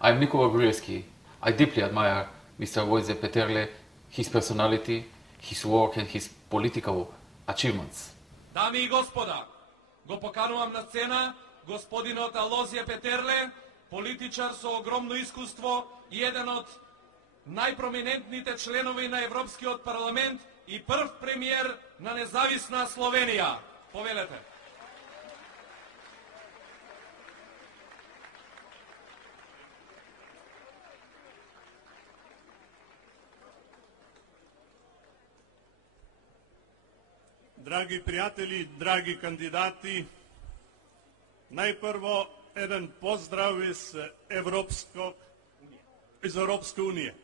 I'm Nikola Gruevski. I deeply admire Mr. Wojciech Peterle, his personality, his work and his political achievements. Дами и господа, го поканувам на сцена господинот Алозија Петерле, политичар со огромно искуство и еден од најпроминентните членови на Европскиот парламент и прв премиер на независна Словенија. Повелете. Драги пријатели, драги кандидати, најпрво еден поздрав из Европска унија.